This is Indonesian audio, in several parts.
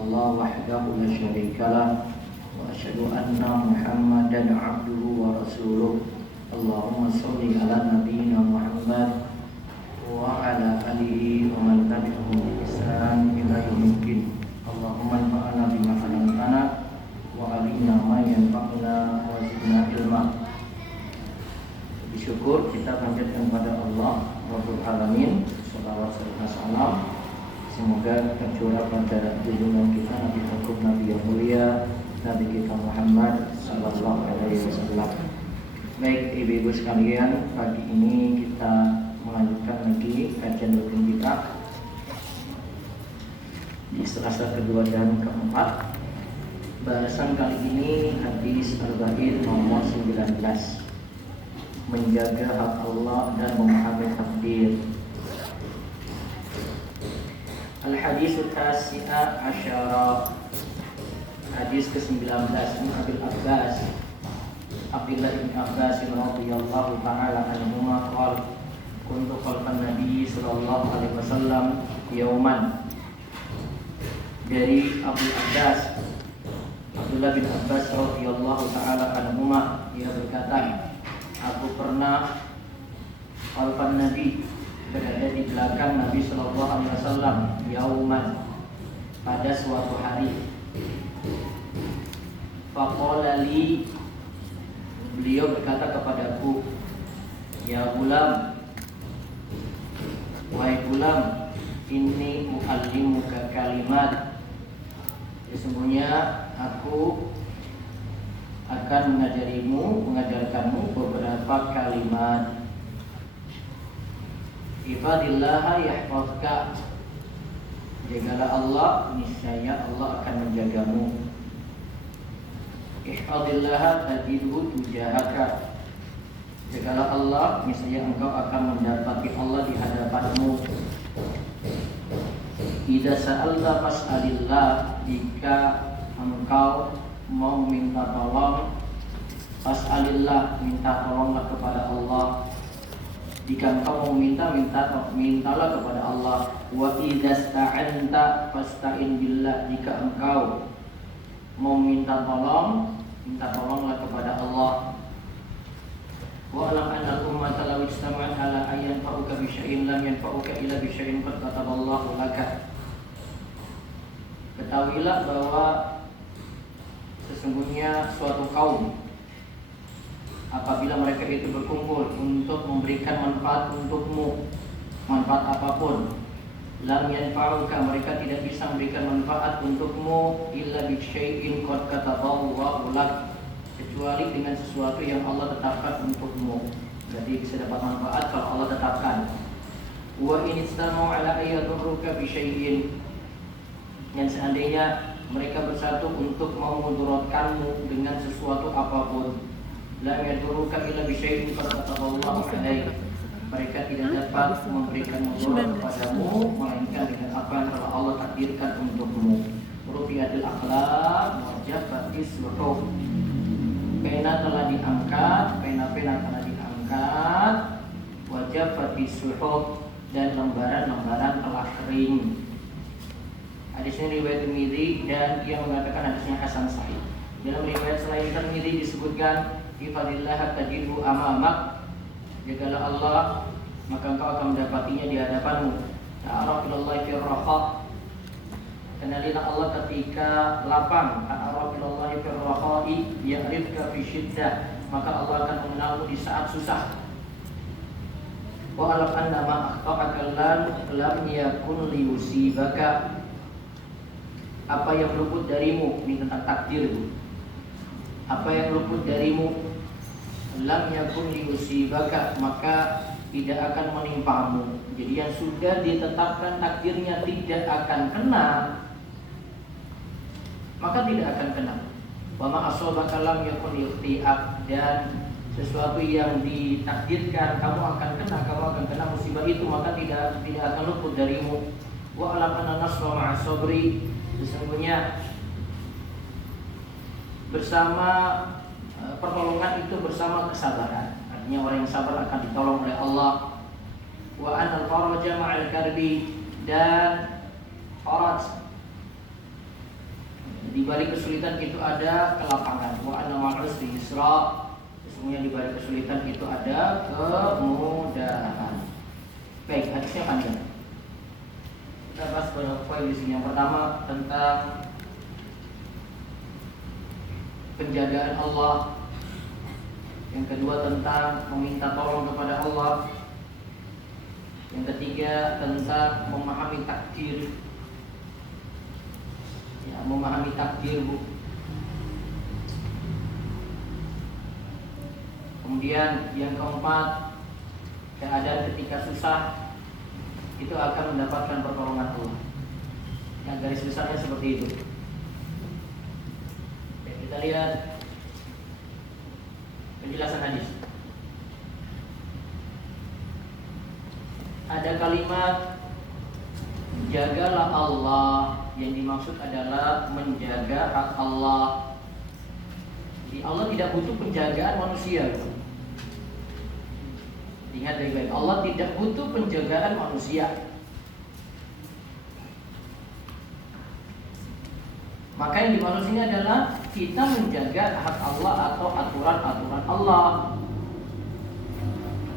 illallah wahdahu la syarikalah wa asyhadu anna Muhammadan abduhu wa rasuluh. Allahumma sholli ala nabiyyina Muhammad wa ala alihi wa man tabi'ahum bi ihsan ila yaumiddin. Allahumma anfa'na bima 'allamtana wa alimna ma yanfa'una wa zidna ilma. Bersyukur kita panjatkan kepada Allah Rabbul Alamin, salawat serta salam semoga tercurah pada junjungan kita Nabi Agung, Nabi yang mulia, Nabi kita Muhammad sallallahu alaihi wasallam. Baik ibu-ibu sekalian, pagi ini kita melanjutkan lagi kajian rutin kita di Selasa kedua dan keempat. Bahasan kali ini hadis Arba'in nomor 19, menjaga hak Allah dan memahami takdir. Al-hadis tasi'a asyara, hadis ke-19 Abil Abbas Abdullah bin Abbas radhiyallahu ta'ala anhuma qala kuntu khalfan nabi sallallahu alaihi wasallam yauman. Dari Abdul Abbas Abdullah bin Abbas radhiyallahu ta'ala anhuma, dia berkata, aku pernah khalfan nabi, berada di belakang Nabi sallallahu alaihi wasallam yauman, pada suatu hari. Faqala li, beliau berkata kepadaku, ya gulam, wahai gulam, inni muallimuka kalimat, sesungguhnya aku akan mengajarkanmu beberapa kalimat. Ifadillaha yahfazka, jagalah Allah, niscaya Allah akan menjagamu. Ihfadillaha tajidhu tujahaka, jagalah Allah, niscaya engkau akan mendapati Allah di hadapanmu. Idza sa'alta fas'alillah, jika engkau mau minta tolong, fas'alillah, minta tolonglah kepada Allah. Jika engkau mau mintalah kepada Allah. Wa idza sta'anta fasta'in billah, jika engkau mau minta tolonglah kepada Allah. Wa alam anna ummata law istama'at ala ayyan fa'uka bi syai'in lam yanfa'uka illa bi syai'in qad kataballahu laka. Ketahuilah bahwa sesungguhnya suatu kaum, apabila mereka itu berkumpul untuk memberikan manfaat untukmu, manfaat apapun, lam yanfa'uka, mereka tidak bisa memberikan manfaat untukmu illa bi syai'in qad kataballahu lak, kecuali dengan sesuatu yang Allah tetapkan untukmu. Berarti bisa dapat manfaat kalau Allah tetapkan. Wa in istama'u ala ayyadurruka bi syai'in, dan seandainya mereka bersatu untuk memudaratkanmu dengan sesuatu apapun, la yadurruka illa bi syai'in qad kataballahu alaik, mereka tidak dapat memberikan mudarat kepadamu melainkan dengan apa yang telah Allah takdirkan untukmu. Rufiatil akhlaq wa jafatis suhuf, pena telah diangkat, pena-pena telah diangkat, wa jafatis suhuf, dan lembaran-lembaran telah kering. Hadis ini riwayat Tirmidzi dan dia mengatakan hadisnya hasan sahih. Dalam riwayat selain Tirmidzi disebutkan ifadillah tajidhu amamak, jagalah Allah maka engkau akan mendapatinya di hadapanmu. Ta'arafillahi fi raha, kenalilah Allah ketika lapang. Ta'arafillahi fi raha'i ya'rifka fi syiddah, maka Allah akan mengenalmu di saat susah. Wa alam anna ma akhta'aka lam yakun liyusibaka, apa yang luput darimu, ini tentang takdir. Apa yang luput darimu, lam yakun liyusibaka, maka tidak akan menimpamu. Jadi yang sudah ditetapkan takdirnya tidak akan kena, maka tidak akan kena. Wa ma asabaka lam yakun yukhti'ak, dan sesuatu yang ditakdirkan kamu akan kena musibah itu, maka tidak akan luput darimu. Wa alam anna nasra ma'a sabri, sesungguhnya bersama pertolongan itu bersama kesabaran. Artinya orang yang sabar akan ditolong oleh Allah. Wa anal faraja ma'al karbi, dan faraj Di balik kesulitan itu ada kelapangan. Wa anna ma'al usri yusra. Sesungguhnya di balik kesulitan itu ada kemudahan. Baik, hadisnya panjang. Kita bahas beberapa poin di sini. Yang pertama tentang penjagaan Allah. Yang kedua tentang meminta tolong kepada Allah. Yang ketiga tentang memahami takdir. Ya, memahami takdir, Bu. Kemudian yang keempat, keadaan ketika susah itu akan mendapatkan pertolongan Allah. Yang garis besarnya seperti itu. Oke, kita lihat penjelasan hadis. Ada kalimat jagalah Allah, yang dimaksud adalah menjaga hak Allah. Jadi Allah tidak butuh penjagaan manusia. Ingat baik-baik, Allah tidak butuh penjagaan manusia. Maka yang dimaksud ini adalah kita menjaga hak Allah atau aturan-aturan Allah.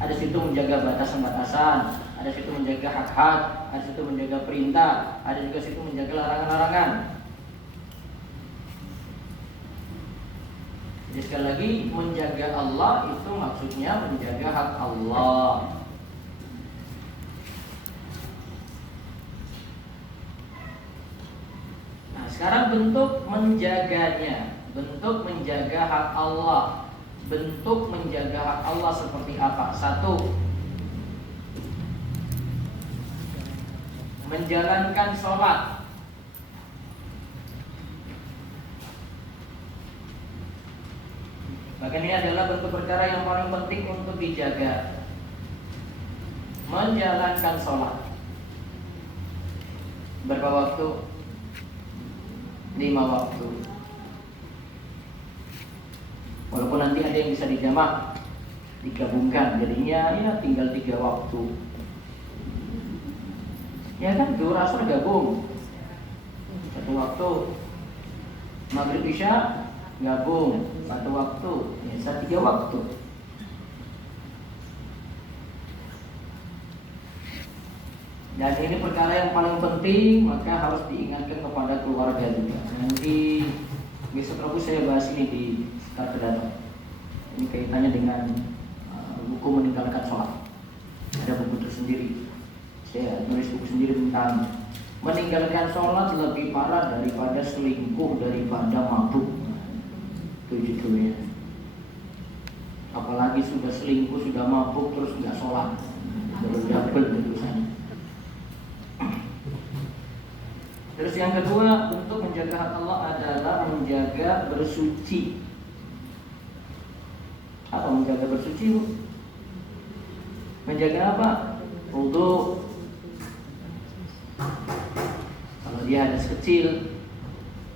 Ada situ menjaga batasan-batasan, ada situ menjaga hak-hak, ada situ menjaga perintah, ada juga situ menjaga larangan-larangan. Jadi sekali lagi, menjaga Allah itu maksudnya menjaga hak Allah. Nah, sekarang bentuk menjaganya, bentuk menjaga hak Allah. Bentuk menjaga hak Allah seperti apa? Satu, menjalankan sholat. Maka ini adalah bentuk perkara yang paling penting untuk dijaga. Menjalankan sholat. Berapa waktu? 5 waktu. Walaupun nanti ada yang bisa dijamak, digabungkan, jadinya ya tinggal 3 waktu. Ya kan, zuhur asar gabung 1 waktu, maghrib isya gabung 1 waktu, ya 3 waktu. Dan ini perkara yang paling penting, maka harus diingatkan kepada keluarga juga. Nanti besok Rabu saya bahas ini di Start Data. Ini kaitannya dengan buku meninggalkan sholat. Ada buku tersendiri. Saya nulis buku sendiri tentang meninggalkan sholat lebih parah daripada selingkuh, daripada mabuk. Itu judulnya. Apalagi sudah selingkuh, sudah mabuk, terus nggak sholat, double tulisannya. Terus yang kedua, bentuk menjaga hak Allah adalah menjaga bersuci. Apa menjaga bersuci? Menjaga apa? Wudu. Kalau dia hadas kecil,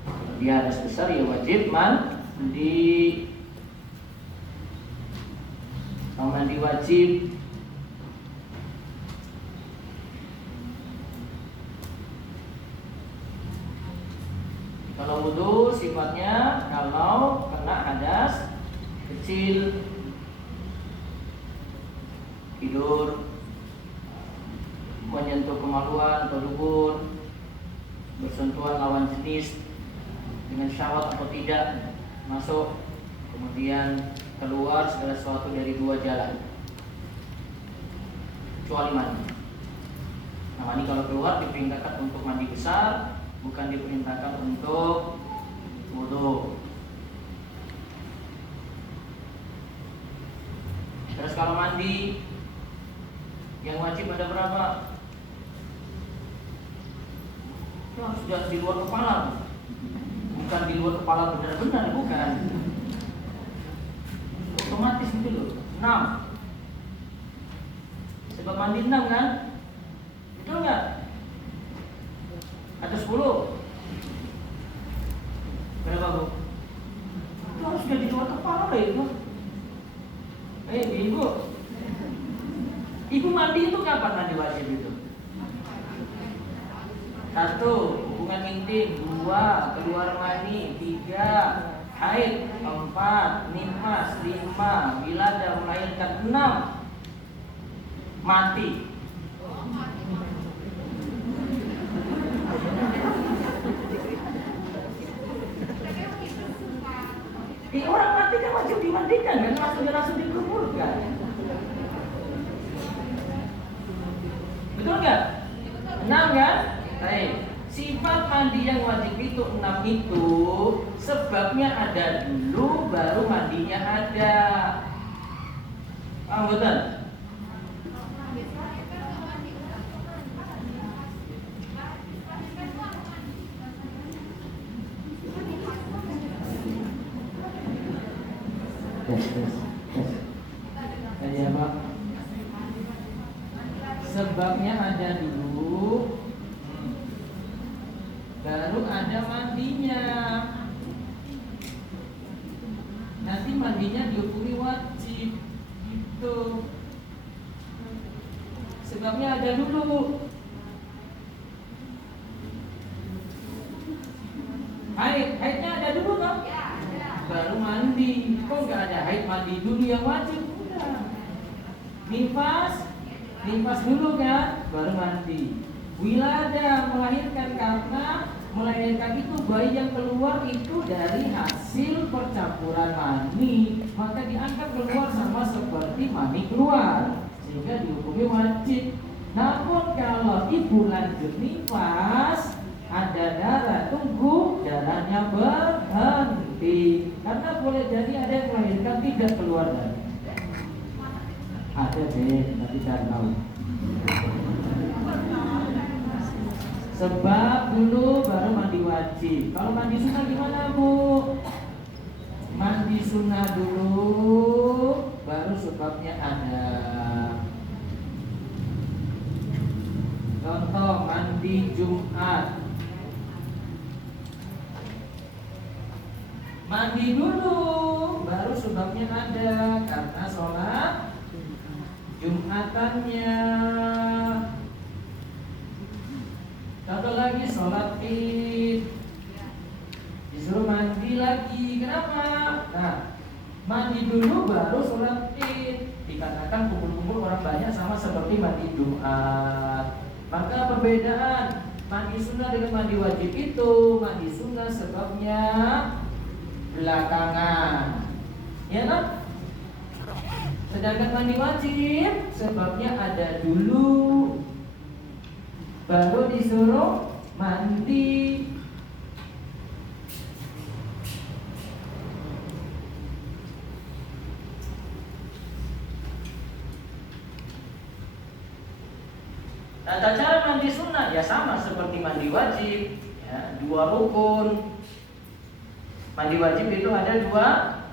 kalau dia hadas besar, ya wajib mandi. Kalau mandi wajib. Kalau wudu sifatnya kalau kena hadas kecil, tidur, menyentuh kemaluan atau dubur, bersentuhan lawan jenis dengan syahwat atau tidak, masuk, kemudian keluar segala sesuatu dari 2 jalan, kecuali mandi. Nah, mandi kalau keluar diperintahkan untuk mandi besar, bukan diperintahkan untuk wudu. Terus kalau mandi yang wajib ada berapa? Itu harus sudah di luar kepala, bukan di luar kepala benar-benar, bukan. Otomatis gitu loh. 6. Sebab mandi 6 kan? Betul nggak? Atau 10? Berapa, Bu? Itu harus sudah di luar kepala itu. Ibu, ibu mandi itu kapan mandi wajib itu? 1, hubungan intim. 2, 2, keluar mani 3, haid 4, nifas 5, wilada melahirkan 6, mati. Orang mati kan wajib dimandikan kan, langsung dikuburkan. Betul nggak? 6 kan? Baik. Sifat mandi yang wajib itu 6 itu sebabnya ada dulu, baru mandinya ada. Paham betul? Tadi apa? Sebabnya ada dulu, baru ada mandinya. Nanti mandinya dihukumi wajib, gitu. Sebabnya ada dulu. Haidnya ada dulu kan? Baru mandi. Kok nggak ada haid mandi dulu yang wajib? Udah. Nifas dulu kan? Baru mandi. Wilada melahirkan, karena melahirkan itu bayi yang keluar itu dari hasil percampuran mani, maka dianggap keluar sama seperti mani keluar, sehingga dihukumi wajib. Namun kalau ibu lanjut nifas, ada darah, tunggu darahnya berhenti, karena boleh jadi ada yang melahirkan tidak keluar darah. Ada deh, nanti cari tahu. Sebab dulu baru mandi wajib. Kalau mandi sunnah gimana, Bu? Mandi sunnah dulu, baru sebabnya ada. Contoh mandi Jumat. Mandi dulu, baru sebabnya ada, karena sholat Jumatannya. Contoh lagi sholat Id, disuruh mandi lagi. Kenapa? Nah, mandi dulu baru sholat Id. Dikatakan kumpul-kumpul orang banyak sama seperti mandi Jumat. Maka perbedaan mandi sunnah dengan mandi wajib itu, mandi sunnah sebabnya belakangan, ya kan? Sedangkan mandi wajib sebabnya ada dulu, baru disuruh mandi. Tata cara mandi sunnah ya sama seperti mandi wajib, ya, 2 rukun. Mandi wajib itu ada 2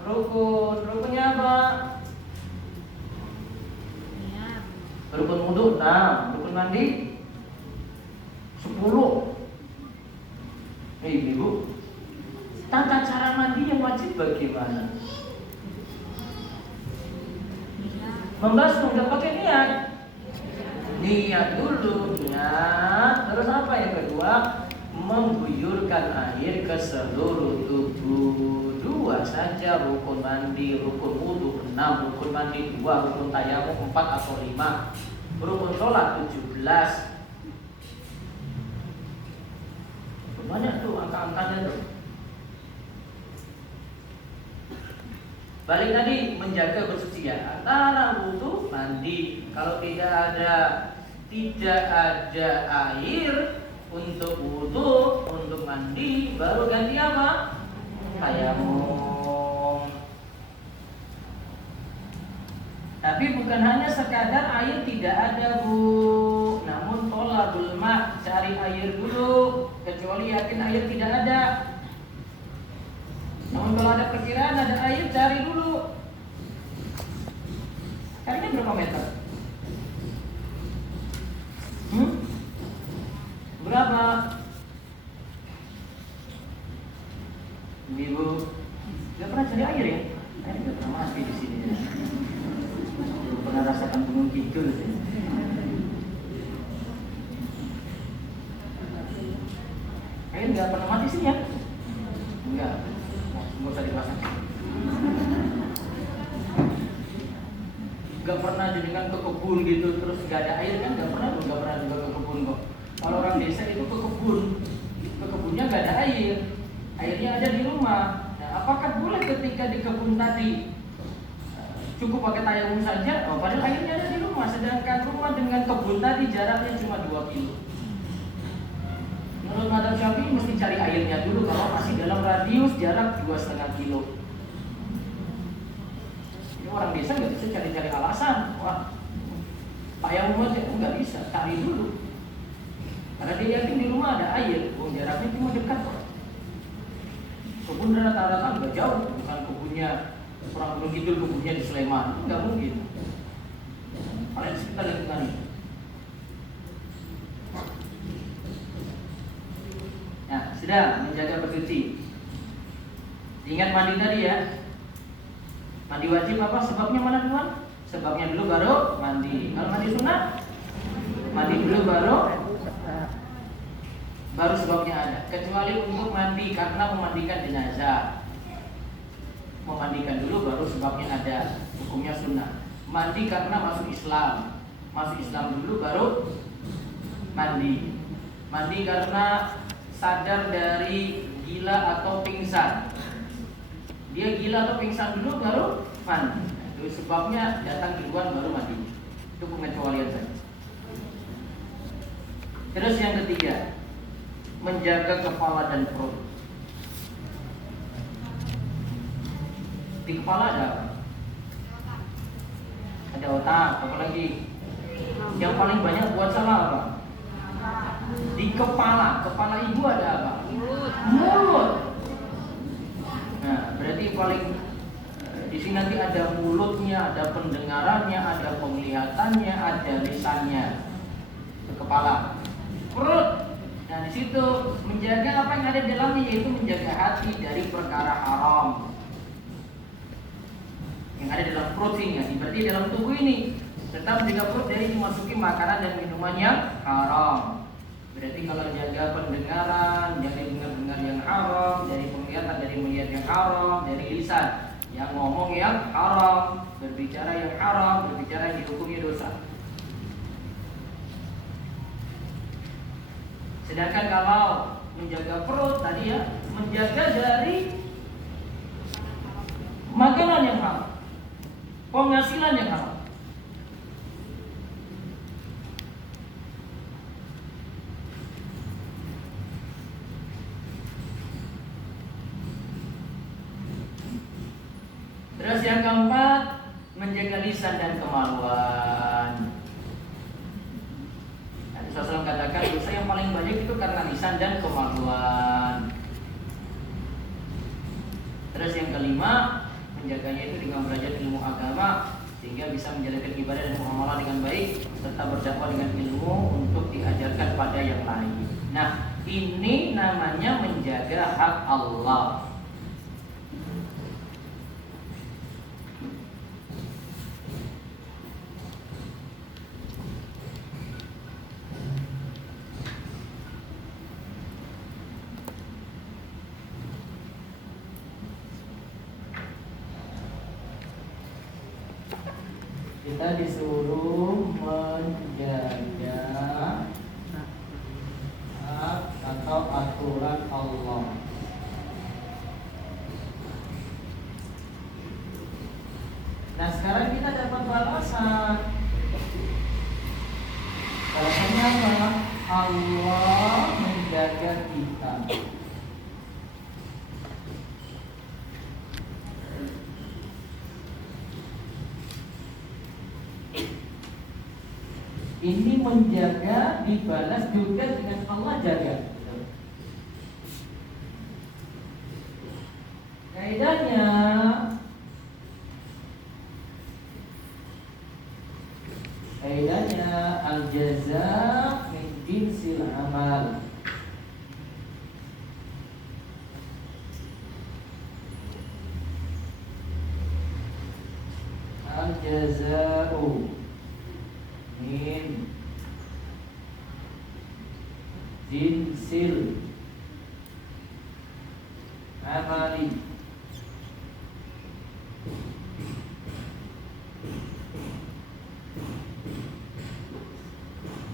rukun. Rukunnya apa? Rukun wudu 6, rukun mandi 10. Ibu, tata cara mandi yang wajib bagaimana? Membasuh nggak pakai niat. Niat dulu, niat. Terus apa yang kedua? Mengguyurkan air ke seluruh tubuh. 2 saja rukun mandi, rukun wudu 6, rukun mandi 2, rukun tayamum 4 atau 5, rukun sholat 17. Banyak tuh angka-angkanya tuh. Balik tadi, menjaga bersuci ya, antara wudu mandi. Kalau tidak ada air untuk wudu, untuk mandi, baru ganti apa? Tayamum. Tapi bukan hanya sekadar air tidak ada, Bu. Namun tolabul ma', cari air dulu, kecuali yakin air tidak ada. Namun kalau ada perkiraan ada air, cari dulu. Carinya berapa meter? Berapa? Ibu nggak pernah cari air ya? Air nggak pernah mati di sini ya. Belum pernah rasakan gunung kidul ya. Air nggak pernah mati sih ya? Enggak. Nggak usah dipasang. Nggak pernah jenengan ke kebun gitu terus nggak ada air kan? Nggak pernah juga ke kebun kok. Kalau orang desa itu ke kebunnya nggak ada air, airnya ada di rumah. Nah, apakah boleh ketika di kebun tadi cukup pakai tayamum saja? Oh, padahal airnya ada di rumah, sedangkan rumah dengan kebun tadi jaraknya cuma 2 kilo. Menurut Madzhab Syafi'i mesti cari airnya dulu kalau masih dalam radius jarak 2,5 kilo. Ini orang desa nggak bisa cari-cari alasan. Wah, tayamum aja nggak bisa, cari dulu. Karena dia yakin di rumah ada air, jaraknya cuma dekat kok. Kebun rata-rata nggak jauh, bukan kebunnya orang Gunung Kidul, kebunnya di Sleman, nggak mungkin. Paling sekitar lingkungan ini. Nah, sudah menjaga bersuci. Ingat mandi tadi ya. Mandi wajib apa? Sebabnya mana teman? Sebabnya dulu baru mandi. Kalau mandi sunat, mandi dulu baru sebabnya ada. Kecuali untuk mandi karena memandikan jenazah. Memandikan dulu baru sebabnya ada. Hukumnya sunnah. Mandi karena masuk Islam. Masuk Islam dulu baru mandi. Mandi karena sadar dari gila atau pingsan. Dia gila atau pingsan dulu baru mandi. Itu sebabnya datang duluan baru mandi. Itu pengecualian saja. Terus yang ketiga, menjaga kepala dan perut. Di kepala ada apa? Ada otak, apalagi yang paling banyak buat salah apa? Di kepala ibu ada apa? Mulut. Nah, berarti paling di sini nanti ada mulutnya, ada pendengarannya, ada penglihatannya, ada lisannya. Kepala, perut. Nah, di situ menjaga apa yang ada di dalamnya, yaitu menjaga hati dari perkara haram. Yang ada dalam perut ini, berarti dalam tubuh ini tetap menjaga perut dari memasuki makanan dan minuman yang haram. Berarti kalau jaga pendengaran, dari dengar yang haram, dari penglihatan dari melihat yang haram, dari lisan yang ngomong yang haram, berbicara yang haram, berbicara yang dihukumi dosa. Sedangkan kalau menjaga perut tadi ya, menjaga dari makanan yang haram, penghasilan yang haram. Terus yang keempat, menjaga lisan dan kemaluan. Rasulullah katakan dosa yang paling banyak itu karena lisan dan kemaluan. Terus yang kelima, menjaganya itu dengan belajar ilmu agama sehingga bisa menjalankan ibadah dan muamalah dengan baik serta berdakwah dengan ilmu untuk diajarkan pada yang lain. Nah, ini namanya menjaga hak Allah. Kita disuruh menjaga hak atau aturan Allah. Nah, sekarang kita dapat balasan. Balasannya apa? Allah menjaga kita. Ini menjaga dibalas juga dengan Allah jaga. Kaidahnya al-jaza min jinsil amal. Al-jaza'u min jinsil amali.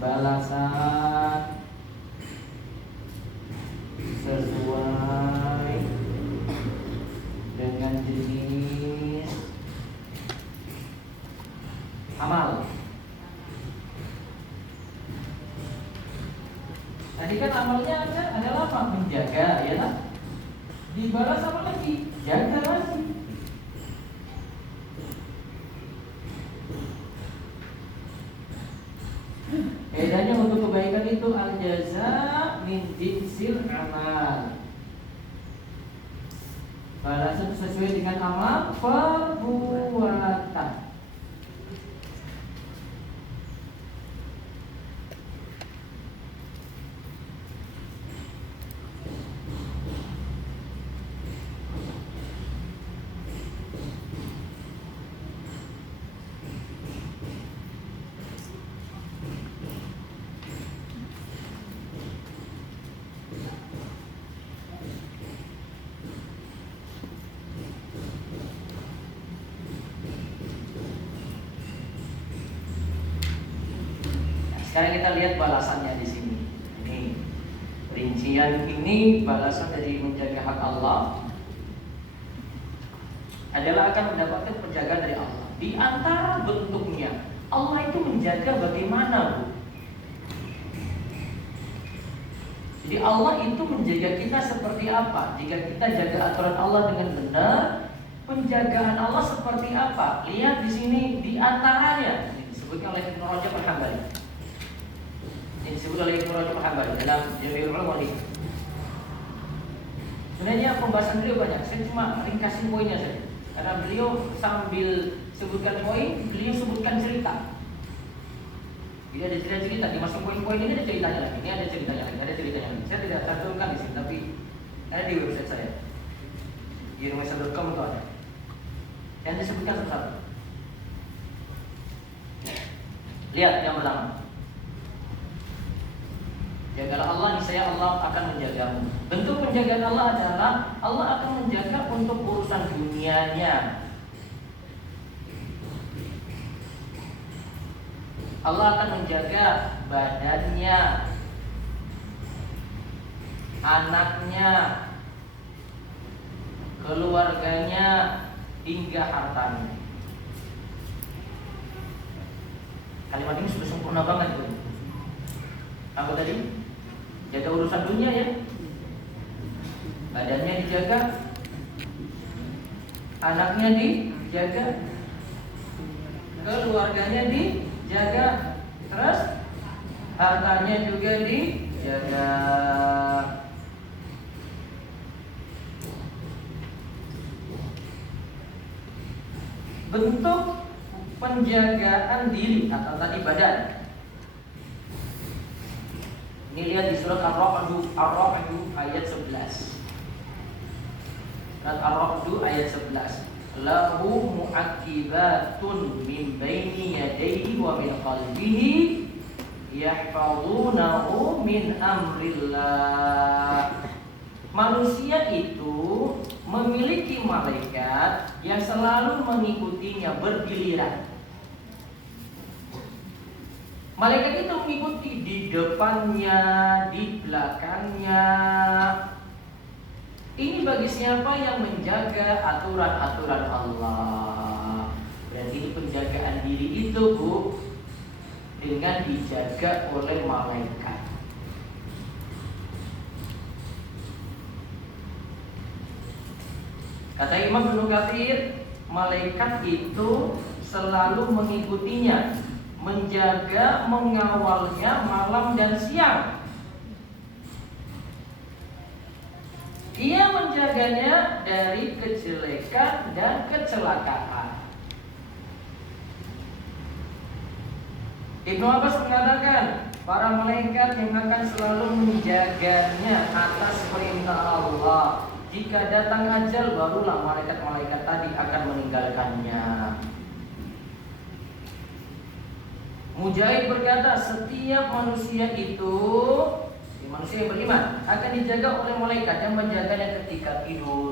Balasan sesuai dengan jenis amal. Tadi kan amalnya adalah apa? Menjaga, ya kan? Dibalas apa lagi? Jaga lagi. Bedanya untuk kebaikan itu al-jaza min jinsil amal. Balasan sesuai dengan amal perbuatan. Sekarang kita lihat balasannya di sini. Ini rincian ini balasan dari menjaga hak Allah adalah akan mendapatkan penjagaan dari Allah. Di antara bentuknya Allah itu menjaga bagaimana, Bu? Jadi Allah itu menjaga kita seperti apa? Jika kita jaga aturan Allah dengan benar, penjagaan Allah seperti apa? Lihat di sini di antaranya disebutkan oleh Ibnu Rajab Al-Hambali. Disebut oleh Ibnu Rajab Al-Hambali dalam Jami'ul Ulum. Sebenarnya pembahasan beliau banyak. Saya cuma ringkasin poinnya saja. Karena beliau sambil sebutkan poin, beliau sebutkan cerita. Jadi ada cerita-cerita di masuk poin-poin ini ada ceritanya lagi. Ini ada ceritanya lagi, ada ceritanya lagi. Saya tidak cantumkan di sini, tapi ada di website saya. Di rumahsa.com itu ada. Yang disebutkan satu-satu. Lihat yang pertama. Jagalah Allah, niscaya Allah akan menjagamu. Bentuk penjagaan Allah adalah Allah akan menjaga untuk urusan dunianya. Allah akan menjaga badannya, anaknya, keluarganya, hingga hartanya. Kalimat ini sudah sempurna banget, Bu. Apa tadi? Jaga urusan dunia, ya. Badannya dijaga, anaknya dijaga, keluarganya dijaga, terus hartanya juga dijaga. Bentuk penjagaan diri atau tadi badan. Ini lihat di surat Ar-Ra'd ayat 11. Surat Ar-Ra'd ayat 11. Lahu mu'aqibatun min baini yadayhi wa min qalbihi yahfazunahu min amrillah. Manusia itu memiliki malaikat yang selalu mengikutinya bergiliran. Malaikat itu mengikuti di depannya, di belakangnya. Ini bagi siapa yang menjaga aturan-aturan Allah. Berarti ini penjagaan diri itu, Bu, dengan dijaga oleh malaikat. Kata Imam Ibnu Katsir, malaikat itu selalu mengikutinya, menjaga, mengawalnya malam dan siang. Ia menjaganya dari kejelekan dan kecelakaan. Ibnu Abbas mengatakan, para malaikat yang akan selalu menjaganya atas perintah Allah. Jika datang ajal, barulah malaikat-malaikat tadi akan meninggalkannya. Mujahid berkata, setiap manusia itu, manusia yang beriman, akan dijaga oleh malaikat yang menjaganya ketika tidur.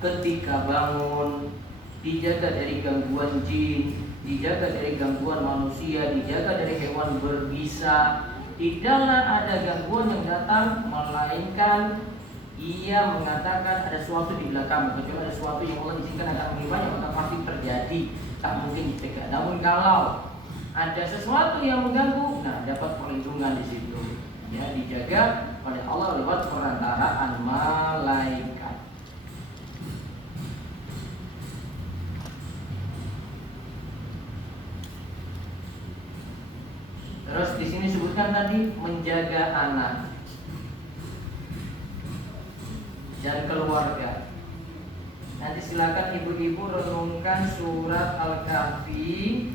ketika bangun, dijaga dari gangguan jin, dijaga dari gangguan manusia, dijaga dari hewan berbisa. Tidaklah ada gangguan yang datang melainkan ia mengatakan ada sesuatu di belakang, kecuali ada sesuatu yang Allah izinkan akan menimpa, maka pasti terjadi, tak mungkin dicegah. Namun kalau ada sesuatu yang mengganggu, nah dapat perlindungan di situ, ya, dijaga oleh Allah lewat perantaraan malaikat. Terus di sini sebutkan tadi menjaga anak dan keluarga. Nanti silakan ibu-ibu renungkan surat Al-Kahfi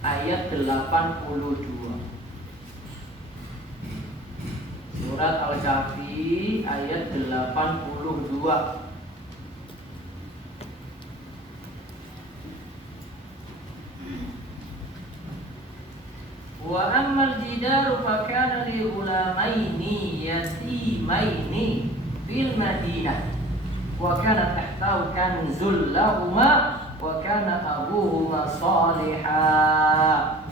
ayat 82. Surat Al-Kahfi ayat 82. Wa ammal jidaru fa kana li ghulamaini yatimaini fil Madinah wa kana tahtahu kanzul lahuma wa kana abuhuma salihah.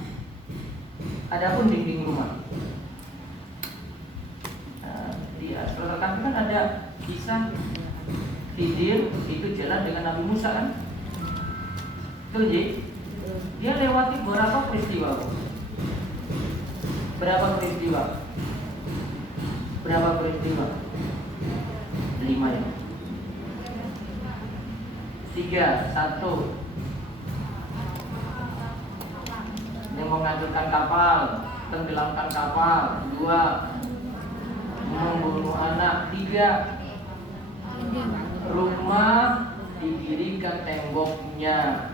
Adapun dinding rumah. Di surat Al-Kahfi kan ada kisah Khidir itu jalan dengan Nabi Musa kan? Betul, Ji? Dia lewati berapa peristiwa? Berapa peristiwa? 5 ya. 3, 1 ini menghancurkan kapal, tenggelamkan kapal. 2 membunuh anak. 3 rumah didirikan temboknya,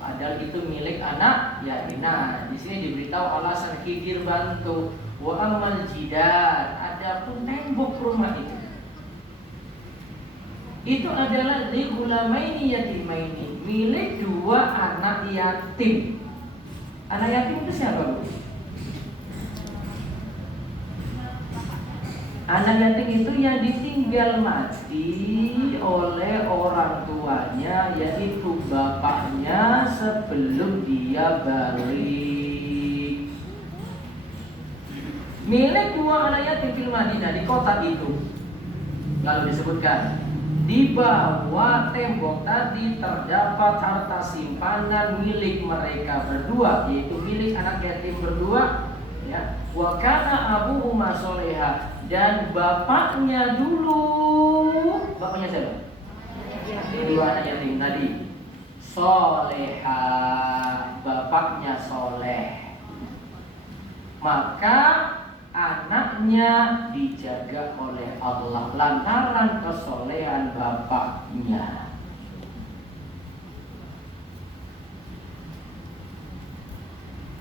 padahal itu milik anak yatim. Nah, di sini diberitahu alasan Khidir bantu. Wa amal jidar, adapun tembok rumah itu adalah li ghulamaini yatimaini, milik 2 anak yatim. Anak yatim itu siapa, Bu? Anak yatim itu yang ditinggal mati oleh orang tuanya, yaitu bapaknya sebelum dia balik. Milik 2 anak yatim di Madinah, di kota itu. Lalu disebutkan di bawah tembok tadi terdapat harta simpanan milik mereka berdua, yaitu milik anak yatim berdua, ya. Wa kana abuhuma solehah, dan bapaknya dulu, bapaknya siapa? 2 anak yatim tadi. Solehah, bapaknya soleh. Maka anaknya dijaga oleh Allah lantaran kesolehan bapaknya.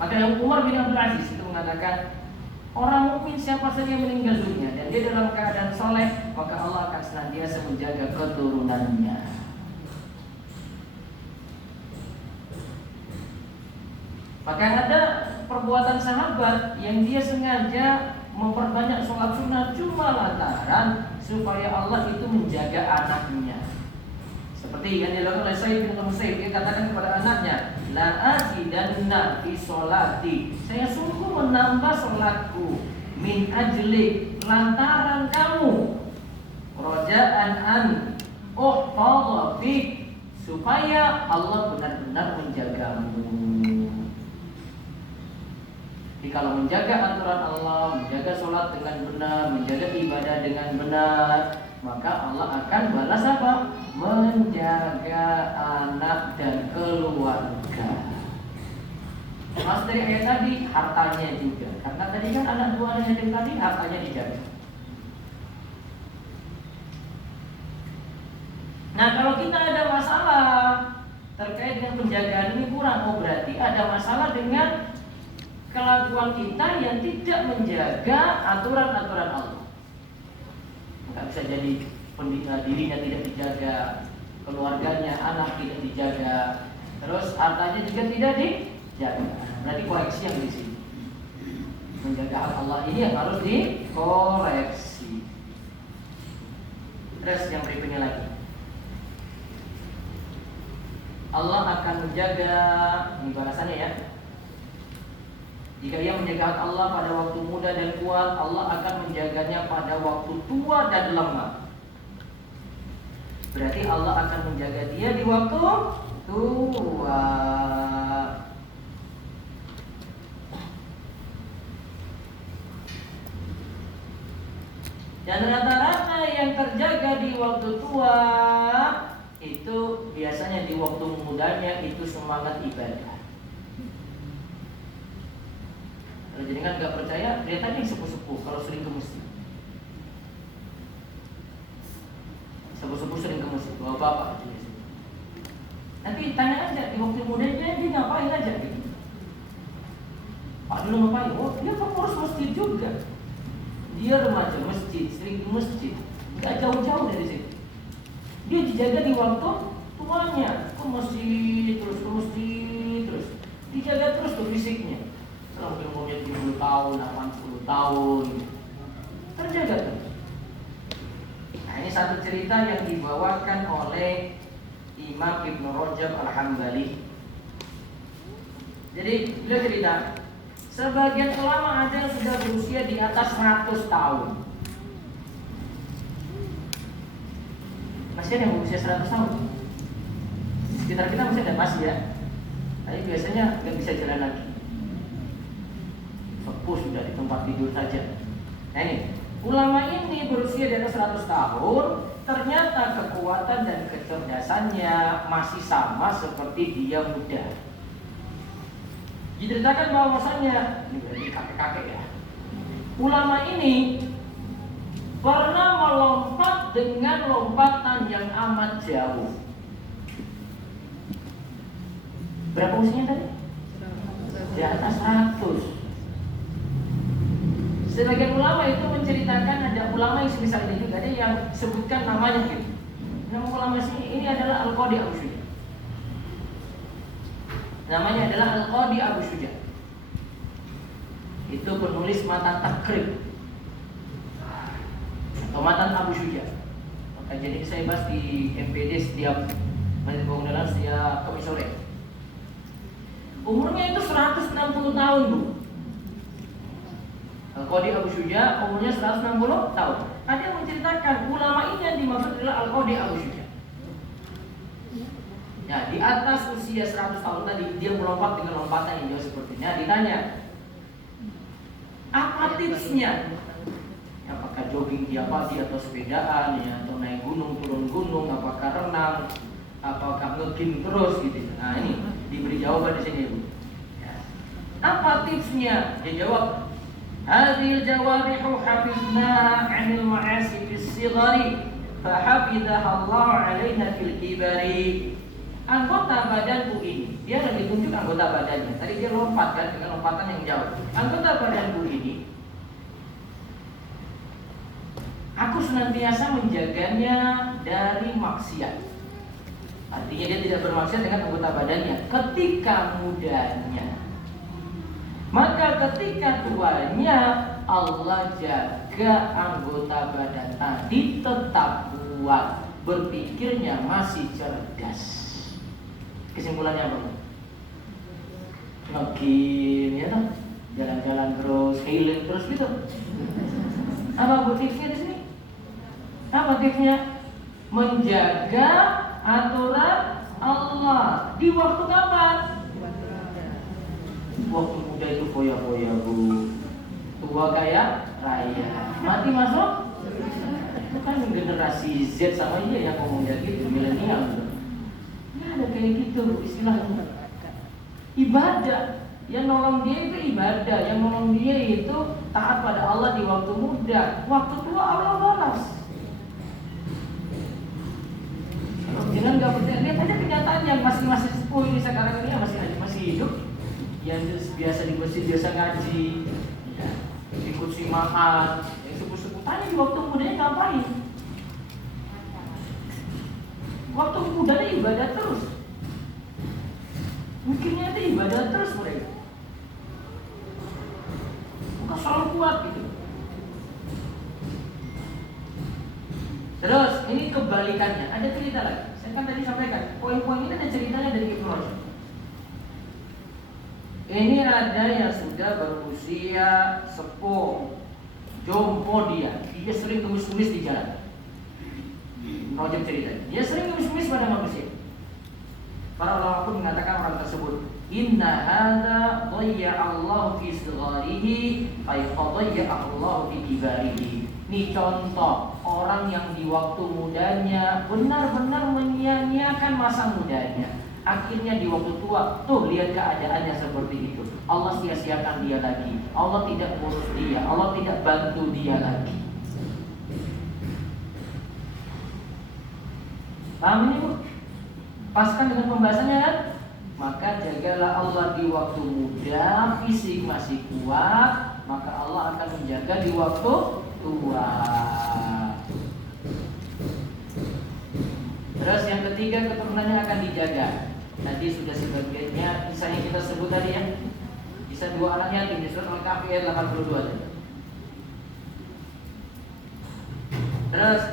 Maka Umar bin Abdul Aziz itu mengatakan, orang mukmin siapa saja yang meninggal dunia dan dia dalam keadaan soleh, maka Allah akan senantiasa menjaga keturunannya. Maka ada perbuatan sahabat yang dia sengaja memperbanyak sholat sunnah cuma lantaran supaya Allah itu menjaga anaknya. Seperti yang dilakukan oleh Sa'id bin Musayyib, dia katakan kepada anaknya, la azidanna fi sholati, saya sungguh menambah sholatku, min ajli, lantaran kamu, roja'an an uhfadha fik, supaya Allah benar-benar menjagamu. Jadi kalau menjaga aturan Allah, menjaga sholat dengan benar, menjaga ibadah dengan benar, maka Allah akan balas apa? Menjaga anak dan keluarga. Mas dari ayat tadi, hartanya juga. Karena tadi kan anak 2 anak yatim tadi, hartanya dijaga. Nah, kalau kita ada masalah terkait dengan penjagaan ini kurang, oh berarti ada masalah dengan kelakuan kita yang tidak menjaga aturan-aturan Allah. Nggak bisa jadi dirinya tidak dijaga, keluarganya, anak tidak dijaga, terus hartanya juga tidak dijaga. Berarti koreksi yang di sini. Menjaga hak Allah ini yang harus dikoreksi. Terus yang berikutnya lagi. Allah akan menjaga, ini balasannya ya. Jika ia menjaga hak Allah pada waktu muda dan kuat, Allah akan menjaganya pada waktu tua dan lemah. Berarti Allah akan menjaga dia di waktu tua. Dan rata-rata yang terjaga di waktu tua itu biasanya di waktu mudanya itu semangat ibadah. Kalau jenengan nggak percaya, lihat aja yang sepuh-sepuh kalau sering ke masjid. Sepuh-sepuh sering ke masjid, bapak-bapak. Tapi tanya aja di waktu mudanya dia ngapain aja gitu. Pak dulu ngapain? Oh dia pengurus masjid juga. Dia remaja masjid, sering di masjid, nggak jauh-jauh dari situ. Dia dijaga di waktu tuanya, ke masjid terus, dijaga terus tuh fisiknya. Sampai umurnya 70 tahun, 80 tahun, terjaga terus. Nah ini satu cerita yang dibawakan oleh Imam Ibnu Rajab Al-Hambali. Jadi beliau cerita, sebagian ulama ada yang sudah berusia di atas 100 tahun. Masih ada yang berusia 100 tahun. Di sekitar kita masih ada, masih ya. Tapi biasanya nggak bisa jalan lagi. Sepuh sudah di tempat tidur saja. Nah ini, ulama ini berusia di atas 100 tahun, ternyata kekuatan dan kecerdasannya masih sama seperti dia muda. Diceritakan bahwasanya, ini berarti kakek-kakek ya, ulama ini pernah melompat dengan lompatan yang amat jauh. Berapa usianya tadi? Di atas 100. Sebagian ulama itu menceritakan, ada ulama yang semisal ini juga, ada yang sebutkan namanya gitu. Nama ulama ini adalah Al-Qadi Abu Syuja. Namanya adalah Al-Qadi Abu Syuja. Itu penulis matan takrib atau matan Abu Syuja. Jadi saya bahas di MPD setiap Masjid Bangunan setiap Kamis sore. Umurnya itu 160 tahun, Bu. Al-Qadi Abu Syuja umurnya 160 tahun. Ada yang menceritakan ulama ini yang dimaksud adalah Al-Qadi Abu Syuja. Ya, di atas usia 100 tahun tadi dia melompat dengan lompatan yang jauh sepertinya. Ditanya, apa tipsnya? Apakah jogging tiap pagi atau sepedaan ya, atau naik gunung turun gunung, apakah renang, apakah nge-gym terus gitu. Nah ini diberi jawaban di sini, Bu. Ya. Apa tipsnya? Dia jawab, hadhil jawarihu hafiznaha 'anil ma'asi fis sighari fa hafizaha Allah 'alaina fil kibari. Anggota badanku ini, dia lagi tunjuk anggota badannya. Tadi dia lompat kan dengan lompatan yang jauh. Anggota badanku ini, aku senantiasa menjaganya dari maksiat. Artinya dia tidak bermaksiat dengan anggota badannya ketika mudanya. Maka ketika tuanya Allah jaga anggota badan tadi tetap kuat, berpikirnya masih cerdas. Kesimpulannya apa? Nge-gym ya toh, jalan-jalan terus, healing terus gitu. Apa tipsnya di sini? Apa tipsnya? Menjaga aturan Allah di waktu kapan? Waktu muda itu foya-foya, Bu. Tua kaya raya. Mati masuk? Itu kan generasi Z sama dia yang ngomongnya gitu, milenial. Ya ada kayak gitu istilahnya. Ibadah yang nolong dia itu ibadah, yang nolong dia itu taat pada Allah di waktu muda. Waktu tua Allah balas. Kalau jangan nggak percaya, lihat aja kenyataan yang masih sepuh ini sekarang ini masih hidup, yang biasa di masjid biasa ngaji, ya, ikut simahan, yang sepuh-sepuh tanya di waktu mudanya ngapain? Waktu mudanya ibadah terus. Mungkinnya itu ibadah terus mereka. Maka selalu kuat gitu. Terus ini ini kebalikannya. Ada cerita lagi. Saya kan tadi sampaikan, poin-poin ini ada ceritanya dari Ibnu Rajab. Ini ada yang sudah berusia sepuh, jompo dia sering ngemis-ngemis di jalan. Ibnu Rajab cerita, dia sering ngemis-ngemis pada manusia. Para ulama pun mengatakan orang tersebut, inna hadza dhayya Allah fi sigharihi fa yadhayya Allah fi kibarihi. Ini contoh orang yang di waktu mudanya benar-benar menyia-nyiakan masa mudanya. Akhirnya di waktu tua, tuh lihat keadaannya seperti itu. Allah sia-siakan dia lagi. Allah tidak ngurus dia, Allah tidak bantu dia lagi. Paham ini, Bu? Paskan dengan pembahasannya kan? Maka jagalah Allah di waktu muda, fisik masih kuat, maka Allah akan menjaga di waktu tua. Terus yang ketiga, keturunannya akan dijaga. Tadi sudah sebagiannya, misalnya kita sebut tadi ya, bisa 2 anak yatim di surat Al-Kahfi ayat 82 tadi. Terus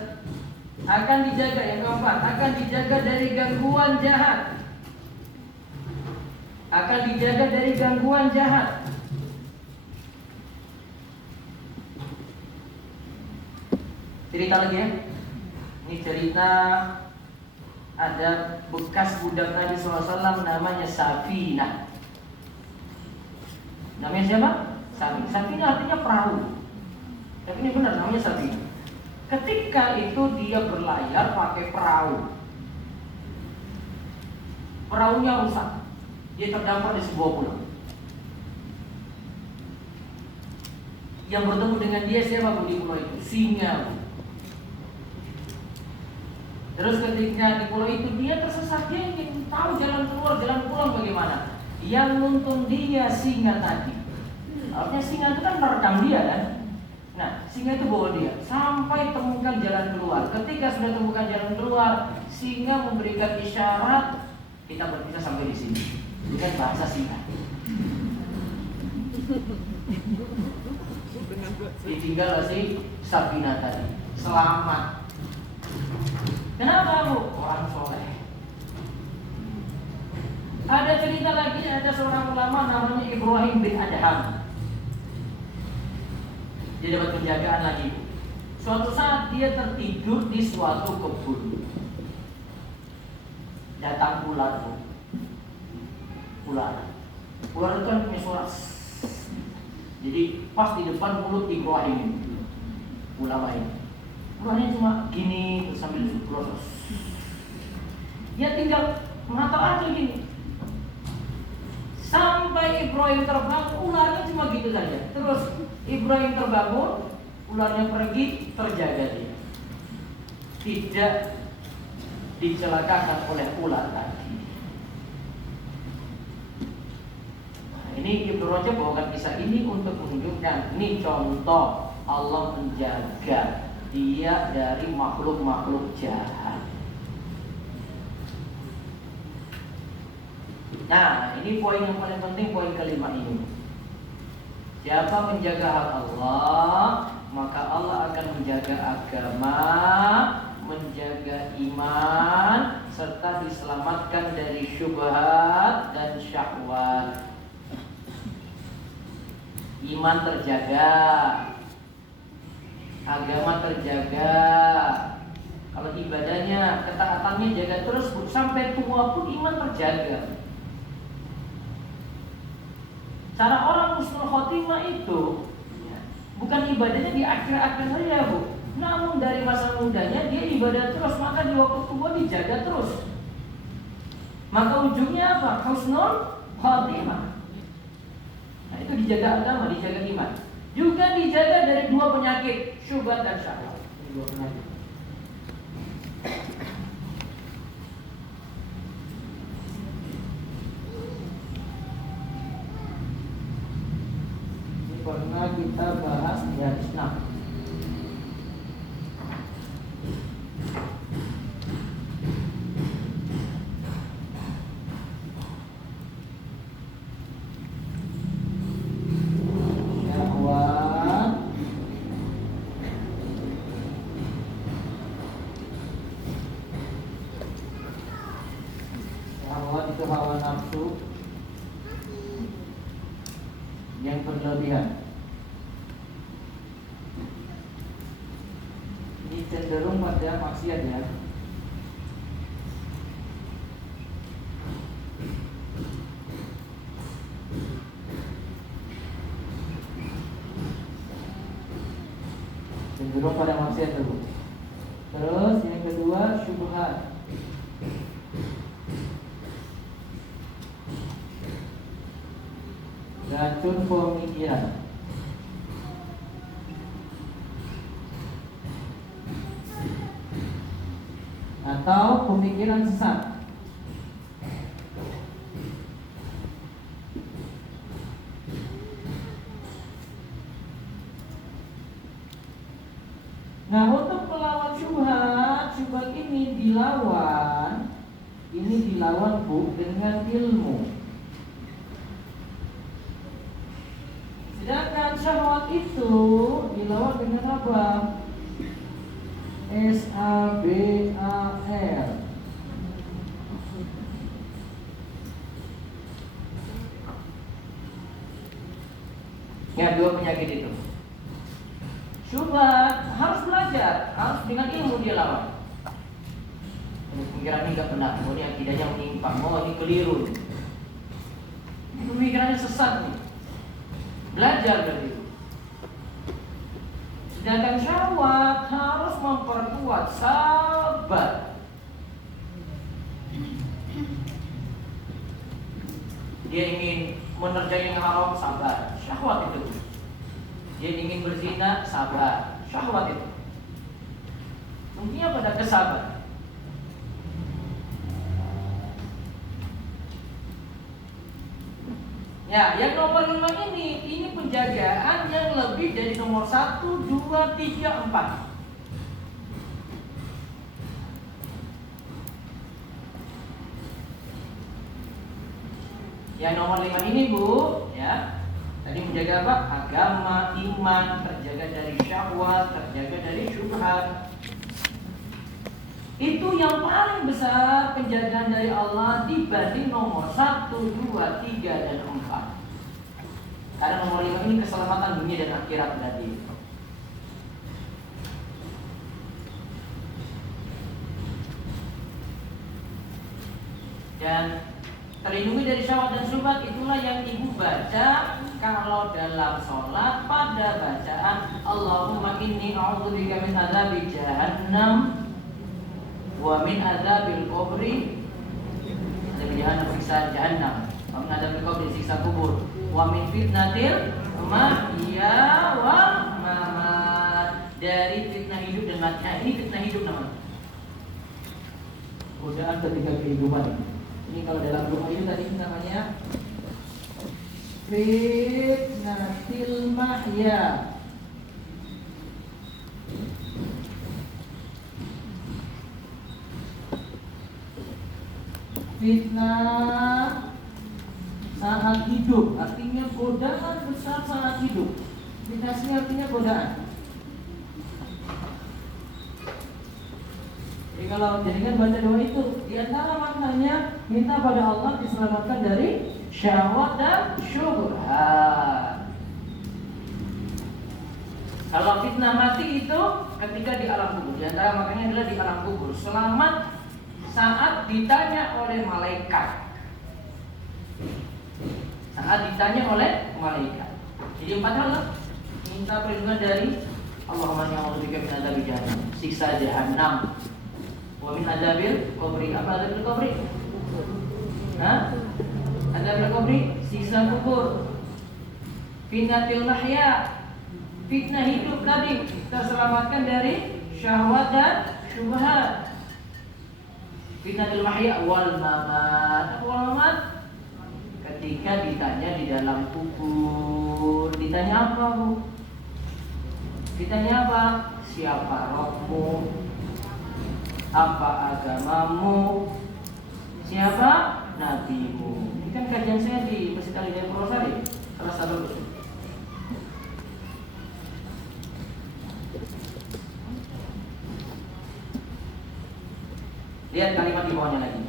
akan dijaga, yang keempat, akan dijaga dari gangguan jahat. Akan dijaga dari gangguan jahat. Cerita lagi ya. Ini cerita ada bekas budak Nabi SAW namanya Safinah. Namanya siapa? Safinah. Safinah artinya perahu. Tapi ini benar namanya Safinah. Ketika itu dia berlayar pakai perahu, perahunya rusak. Dia terdampar di sebuah pulau. Yang bertemu dengan dia siapa Bu di pulau itu? Singa, Bu. Terus ketika di pulau itu dia tersesat, dia ingin tahu jalan keluar, jalan pulang bagaimana. Yang nuntun dia singa tadi. Artinya singa itu kan merekam dia kan. Nah, singa itu bawa dia sampai temukan jalan keluar. Ketika sudah temukan jalan keluar, singa memberikan isyarat, kita berpisah sampai di sini. Dengan bahasa singa. Ditinggal si Safinah tadi. Selamat. Kenapa, Bu? Orang soleh. Ada cerita lagi, ada seorang ulama namanya Ibrahim bin Adham. Dia dapat penjagaan lagi. Suatu saat dia tertidur di suatu kebun. Datang ular, Bu. Ular itu kan punya suara. Jadi pas di depan mulut Ibrahim, ulama ini. Ularnya cuma gini sambil proses. Dia tinggal mata aja gini. Sampai Ibrahim terbangun, ularnya cuma gitu saja. Terus Ibrahim terbangun, ularnya pergi, terjaga dia. Tidak dicelakakan oleh ular tadi. Nah, ini Ibnu Rajab bawakan kisah ini untuk menunjukkan ini contoh Allah menjaga dia dari makhluk-makhluk jahat. Nah, ini poin yang paling penting, poin kelima ini. Siapa menjaga hak Allah, maka Allah akan menjaga agama, menjaga iman, serta diselamatkan dari syubhat dan syahwat. Iman terjaga, agama terjaga. Kalau ibadahnya, ketaatannya jaga terus sampai tua pun iman terjaga. Cara orang husnul khotimah itu bukan ibadahnya di akhir-akhir saja, Bu. Namun dari masa mudanya dia ibadah terus, maka di waktu tua dijaga terus. Maka ujungnya apa? Husnul khotimah. Nah, itu dijaga agama, dijaga iman. Juga dijaga dari 2 penyakit, syubhat dan syahwat. Ini 2 penyakit. Pernah kita bahas ya Islam. Syahwat itu hawa nafsu yang berlebihan. Ini cenderung pada maksiat ya. Cenderung pada maksiat dulu. Terus yang kedua syubhat. Racun pemikiran. Atau pemikiran sesat. Nah, untuk melawan syubhat ini dilawan Bu dengan ilmu. Sedangkan syahwat itu dilawan dengan apa? SABAR. Ya, dua penyakit itu. Syubhat harus belajar, harus dengan ilmu dia lawan. Pemikiran ini gak benar, ini akidahnya menyimpang, ini keliru. Ini pemikirannya sesat nih. Belajar dari itu. Sedangkan syahwat harus memperkuat, sabar. Dia ingin menerjang yang haram, sabar. Syahwat itu. Dia ingin berzina, sabar. Syahwat itu. Kuncinya pada kesabaran. Ya, yang nomor 5 ini penjagaan yang lebih dari nomor 1, 2, 3, 4. Yang nomor 5 ini Bu, ya. Tadi menjaga apa? Agama, iman, terjaga dari syahwat, terjaga dari syubhat. Itu yang paling besar penjagaan dari Allah dibanding nomor 1, 2, 3, dan 4. Karena nomor 5 ini keselamatan dunia dan akhirat berarti. Dan terlindungi dari syahwat dan syubhat itulah yang ibu baca kalau dalam sholat pada bacaan Allahumma inni a'udzubika min adzabi jahannam wa min adzabil qabri, ada jahannam, siksa jahannam, wa min adzabil qabri, siksa kubur, wa min fitnatil mahya wal mamat, dari fitnah hidup dan mati. Nah, ini fitnah hidup namanya. Godaan ketika kehidupan. Ini kalau dalam doa ini tadi namanya fitnatil mahya. Fitnah saat hidup, artinya godaan besar saat hidup. Fitnahnya artinya godaan. Jadi kalau jadikan baca doa itu, diantara maknanya minta pada Allah diselamatkan dari syahwat dan syubhat. Kalau fitnah mati itu ketika di alam kubur, diantara maknanya adalah di alam kubur. Selamat saat ditanya oleh malaikat. Saat ditanya oleh malaikat. Jadi 4 hal lah. Minta perlindungan dari Allahumma a'udzubika min adzabi jahannam, siksa jahannam, wa min adzabil qabri. Apa adzabil qabri? Adzabil qabri, siksa kubur. Fitnatil mahya, fitnah hidup tadi, terselamatkan dari syahwat dan syubhat. Fitnatul mahya wal mamat. Wal mamat ketika ditanya di dalam kubur. Ditanya apa Bu? Ditanya apa? Siapa Rabbmu? Apa agamamu? Siapa nabimu? Ini kan kajian saya di Masjid Al-Hidayah Purwosari, kelas 1. Lihat kalimat di bawahnya lagi.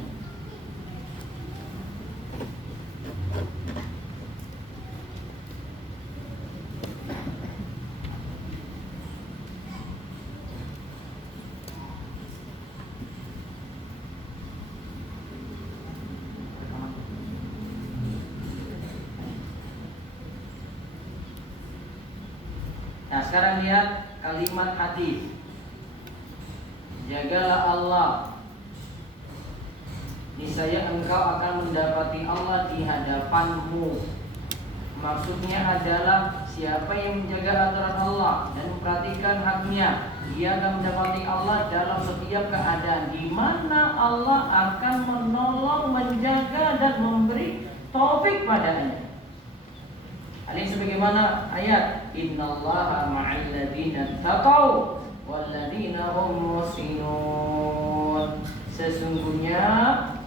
sekarang lihat kalimat hadis. Jagalah Allah, niscaya engkau akan mendapati Allah di hadapanmu. Maksudnya adalah siapa yang menjaga aturan Allah dan memperhatikan haknya, dia akan mendapati Allah dalam setiap keadaan, di mana Allah akan menolong, menjaga dan memberi taufik padanya. Ini sebagaimana ayat innallaha ma'al ladzina taqau wal ladzina hum muhsinun. Sesungguhnya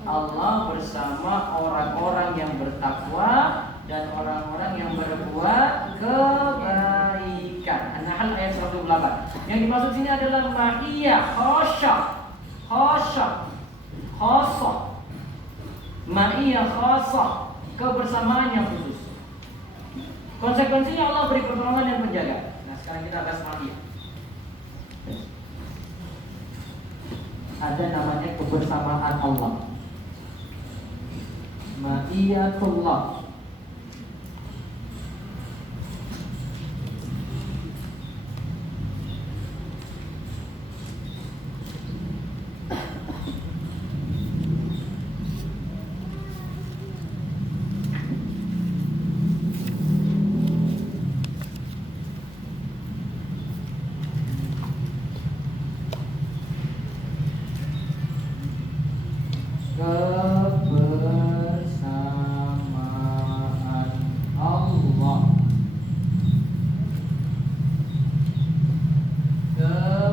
Allah bersama orang-orang yang bertakwa dan orang-orang yang berbuat kebaikan. An-Nahl ayat 108. Yang dimaksud sini adalah ma'iyah khasyah. Ma'iyah khasyah, kebersamaan yang khusus. Konsekuensinya Allah beri pertolongan dan penjaga. Nah, sekarang kita bahas ma'iyah. Ada namanya kebersamaan Allah. Ma'iyatullah.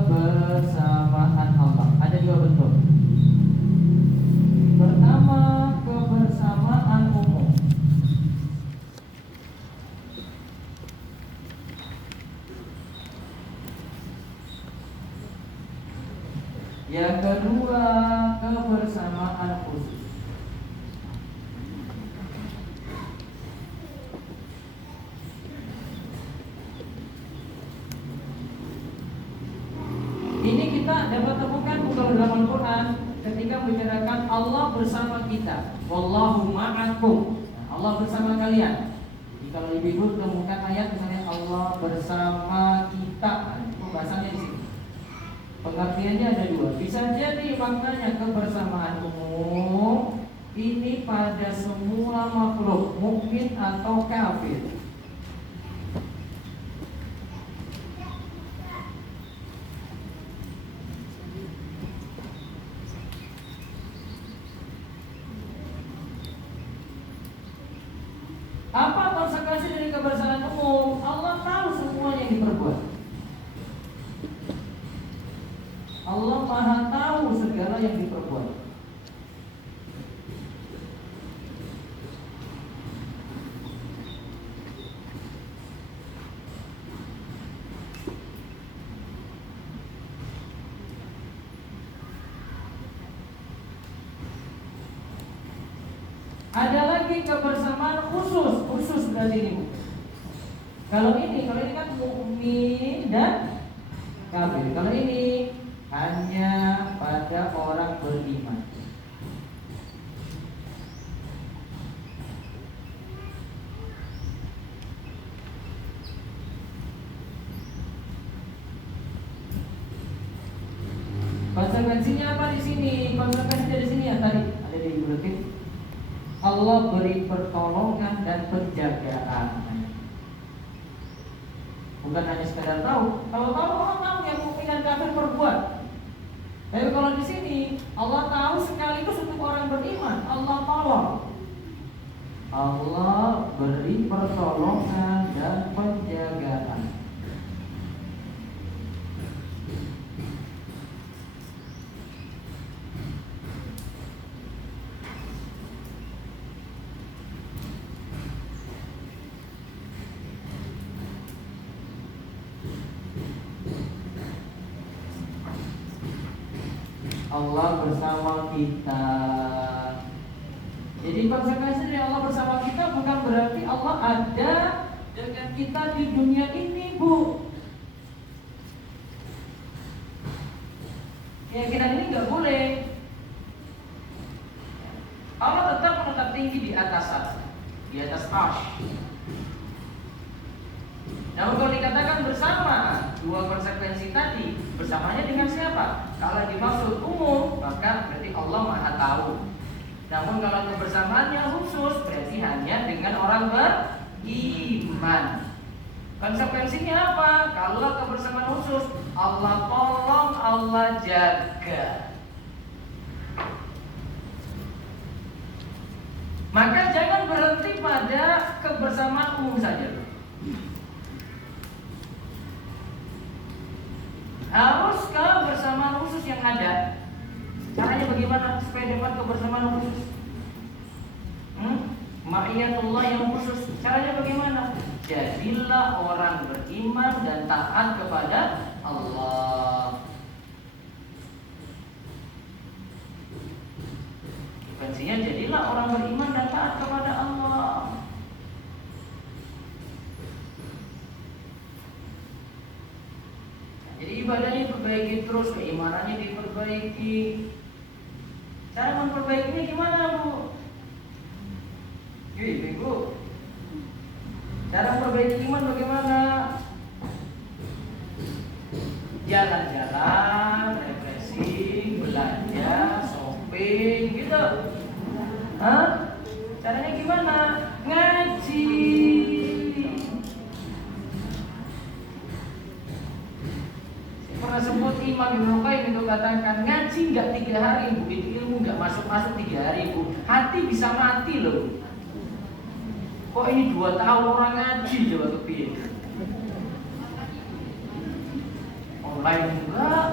Kebersamaan Allah ada dua bentuk. Pertama, kebersamaan umum. Yang kedua, kebersamaan khusus. Ini kita dapat temukan bukan dalam Al-Quran ketika membicarakan Allah bersama kita. Wallahu ma'akum. Allah bersama kalian. Jadi kalau lebih dulu temukan ayat misalnya Allah bersama kita. Pembahasannya di sini. Pengertiannya ada dua. Bisa jadi maknanya kebersamaan umum ini pada semua makhluk, mukmin atau kafir. Apa konsekuensi dari kebersamaan umum? Allah tahu semua yang diperbuat. Allah Maha tahu segala yang diperbuat. Ada lagi kebersamaan khusus. Khusus berarti ini. Kalau ini kan mukmin dan kafir. Kalau ini hanya pada orang beriman. Konsekuensinya apa di sini? Konsekuensi dari sini ya tadi ada di buletin. Allah beri pertolongan dan penjagaan. Bukan hanya sekedar tahu. Kalau tahu orang tahu yang mukmin dan kafir berbuat. Tapi kalau di sini Allah tahu sekaligus untuk orang beriman. Allah tolong. Allah beri pertolongan dan penjagaan. Allah bersama kita. Jadi konsekuensi dari Allah bersama kita bukan berarti Allah ada dengan kita di dunia ini, Bu. Keyakinan ini nggak boleh. Allah tetap menetap tinggi di atas sana, di atas arsy. Namun kalau dikatakan bersama, dua konsekuensi tadi, bersamanya dengan siapa? Kalau dimaksud umum, maka berarti Allah Maha Tahu. Namun kalau kebersamaannya khusus, berarti hanya dengan orang beriman. Konsekuensinya apa? Kalau kebersamaan khusus, Allah tolong, Allah jaga. Maka jangan berhenti pada kebersamaan umum saja. Harus kebersamaan khusus yang ada. Caranya bagaimana supaya dapat kebersamaan khusus? Ma'iyatullah yang khusus. Caranya bagaimana? Jadilah orang beriman dan taat kepada Allah. Konsekuensinya jadilah orang beriman dan taat kepada Allah. Jadi ibadahnya diperbaiki terus, keimanannya diperbaiki. Cara memperbaikinya gimana, Bu? Bu. Cara memperbaiki iman bagaimana? Jalan-jalan, refreshing, belanja, shopping, gitu. Caranya gimana? Ngaji. Pernah sebut Imam Ibnu Qayyim itu katakan, ngaji nggak 3 hari, Bu, itu ilmu nggak masuk 3 hari, Bu. Hati bisa mati loh. Kok ini 2 tahun orang ngaji, coba kepiye? Online enggak,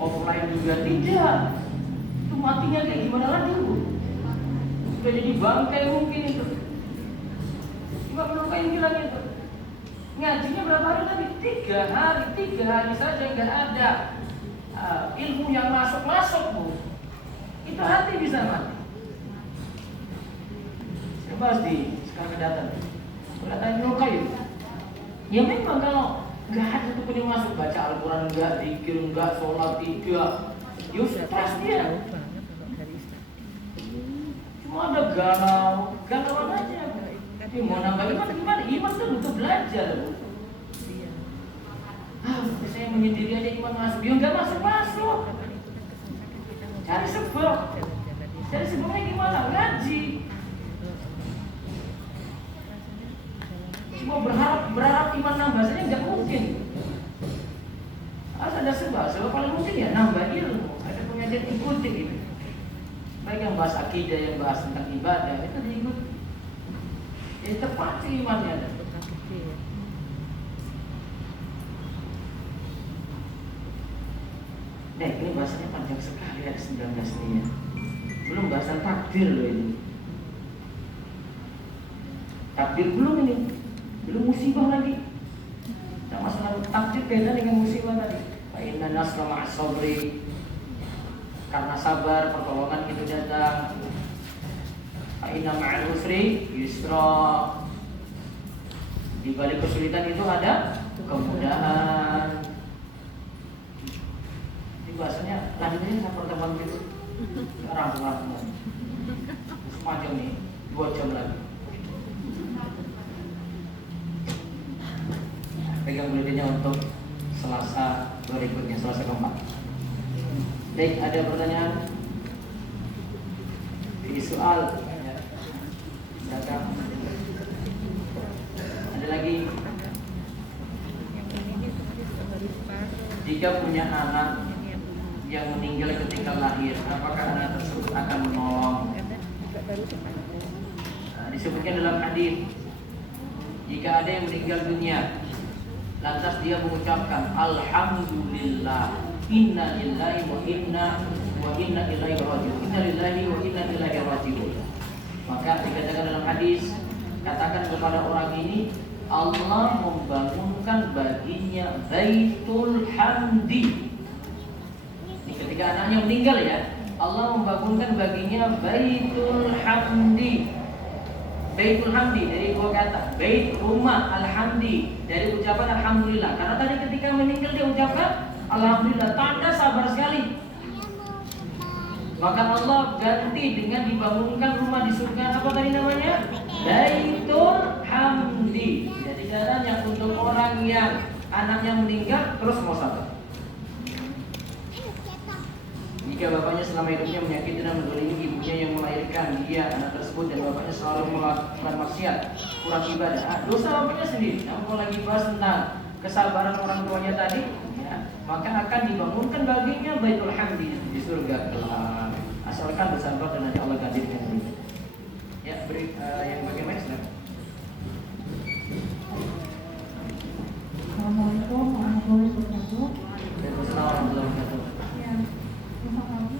offline juga tidak. Itu matinya kayak gimana lagi, Bu? Sudah jadi bangkai mungkin itu. Imam Ibnu Qayyim bilang itu. Ngajinya berapa hari tadi? 3 hari saja nggak ada ilmu yang masuk, Bu. Itu hati bisa mati. Saya bahas di sekarang datang. Datang Ibnu Qayyim. Ya memang kalau nggak ada tuh yang masuk, baca Al-Quran nggak, zikir nggak, sholat tidak, ya stres dia. Cuma ada galau aja. Tapi mau nambah iman gimana? Iman tuh butuh belajar. Saya menyendiri aja iman masuk. Ya nggak masuk. Cari sebab. Cari sebabnya gimana? Ngaji. Cuma berharap iman nambah saja nggak mungkin. Harus ada sebab paling mungkin ya nambah ilmu. Ada pengajian ikuti gitu. Baik yang bahas akidah, yang bahas tentang ibadah, itu diikuti. Jadi tepat sih imannya ada. Nah, ini bahasanya panjang sekali, ada 19 nih ya. Belum bahasan takdir loh ini. Takdir belum ini. Belum musibah lagi. Nah, masalah takdir beda dengan musibah tadi. Fa inna nasra ma'as sabri. Karena sabar pertolongan itu datang. Fa inna ma'al usri yusra. Di balik kesulitan itu ada kemudahan. Ini bahasanya lanjutnya saya pertemuan itu. Rampung-rampung. Semacam nih 2 jam lagi. Pegang buletinnya untuk Selasa berikutnya, Selasa keempat. Baik, ada pertanyaan? Di soal datang. Ada lagi? Jika punya anak yang meninggal ketika lahir, apakah anak tersebut akan menolong? Disebutkan dalam hadis, jika ada yang meninggal dunia, lantas dia mengucapkan alhamdulillah, inna lillahi wa inna ilaihi raji'un. Inna lillahi wa inna ilaihi raji'un. Maka dikatakan dalam hadis, katakan kepada orang ini, Allah membangunkan baginya Baitul Hamdi. Ini ketika anaknya meninggal ya, Allah membangunkan baginya Baitul Hamdi. Baitul Hamdi dari 2 kata. Bait rumah, Alhamdi dari ucapan alhamdulillah. Karena tadi ketika meninggal dia ucapkan alhamdulillah, tanda sabar sekali. Maka Allah ganti dengan dibangunkan rumah di surga, apa tadi namanya? Baitul Hamdi. Jadi Caranya untuk orang yang anaknya meninggal terus mau sabar. Jika bapaknya selama hidupnya menyakiti dan menzalimi ibunya yang melahirkan dia, anak tersebut, dan bapaknya selalu melakukan maksiat, kurang ibadah, dosa bapaknya sendiri. Namun kalau lagi bahas tentang kesabaran orang tuanya tadi, ya, maka akan dibangunkan baginya Baitul Hamdi di surga kelak. Asalkan bersabar dan nanti Allah ganti dengan ini. Ya, beri yang bagaimana silakan. Assalamualaikum warahmatullahi wabarakatuh. Waalaikumsalam warahmatullahi wabarakatuh. Ya, Ustaz Abi,